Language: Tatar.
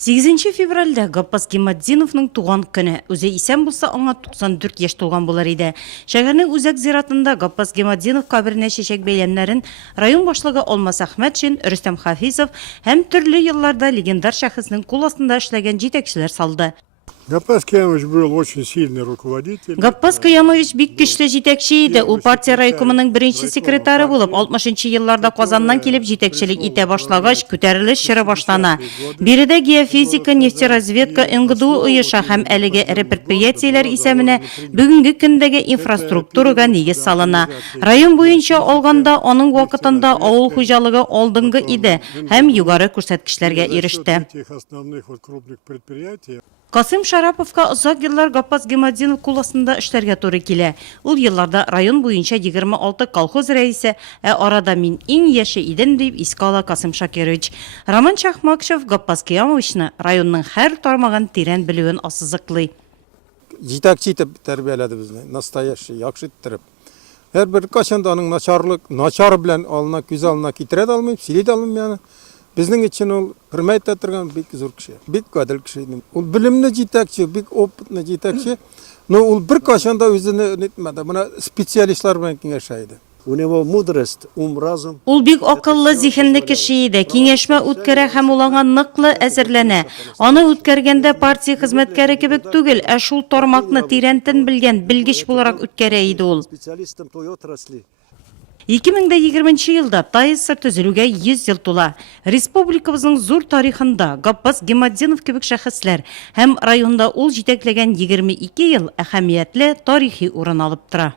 8 февральда Гаппас Гимадзиновның туған күні. Үзе исән булса, аңа 94 яшь тулган булар иде. Шәһәрнең үзәк зиратында Гаппас Гимадзинов каберенә чәчәк бәйләмнәрен район башлыгы Алмас Әхмәтшин, Рөстәм Хафизов һәм төрле елларда легендар шәхеснең кул астында эшләгән җитәкчеләр салды. Гаппас Кыямович был очень сильный руководитель. Гаппас Кыямович бик көчле җитәкче иде. Ул партия райкомының беренче секретары булып, 60-нчы елларда Казаннан килеп җитәкчелек итә башлагач, күтәрелеш чоры башлана. Биредә геофизика, нефтеразведка, НГДУ оеша һәм әлеге эре предприятиеләр исәменә бүгенге көндәге инфраструктурага нигез салына. Район буенча алганда аның вакытында авыл хуҗалыгы алдынгы иде һәм югары күрсәткечләргә иреште. Касым Шараповка озак еллар Гаппас Гимадзинов кул астында эшләргә туры килә. Ул елларда район буенча 26 колхоз рәисе, арада мин иң яше идем дип искә ала Касым Шакирович. Роман Шахмакшев Гаппас Кыямовичны районның һәр тармагын тирән белүен ассызыклый. Җитәкче итеп тәрбияләде безне, настоящий, яхшы иттереп. Һәрбер кашанда аның начар белән алына күз алына китерә дә алмыйм, сөйли дә алмыйм яны. Безнең өчен ул хөрмәт итә торган бик зур кеше, бик гадел кеше иде. Ул белемле җитәкче, бик опытный җитәкче. Но ул бер кашанда үзене нитмәде. Моны специалистлар белән киңәшә иде. У него мудрость, ум, разум. Ул бик акыллы, зиһенле кеше иде. Киңәшмә үткәрә һәм ул аңа ныклы әзерләнә. Аны үткәргәндә партия хезмәткәре кебек түгел, ә шул тармакны тирәнтен белгән, белгеч буларак үткәрә иде ул. Специалистом той отрасли. 2020 елда ТАИС төзелүгә 100 ел тула. Республикабызның зур тарихында Гаппас Гимадзинов кебек шәхесләр һәм районда ул җитәкләгән 22 ел әһәмиятле тарихи урын алып тора.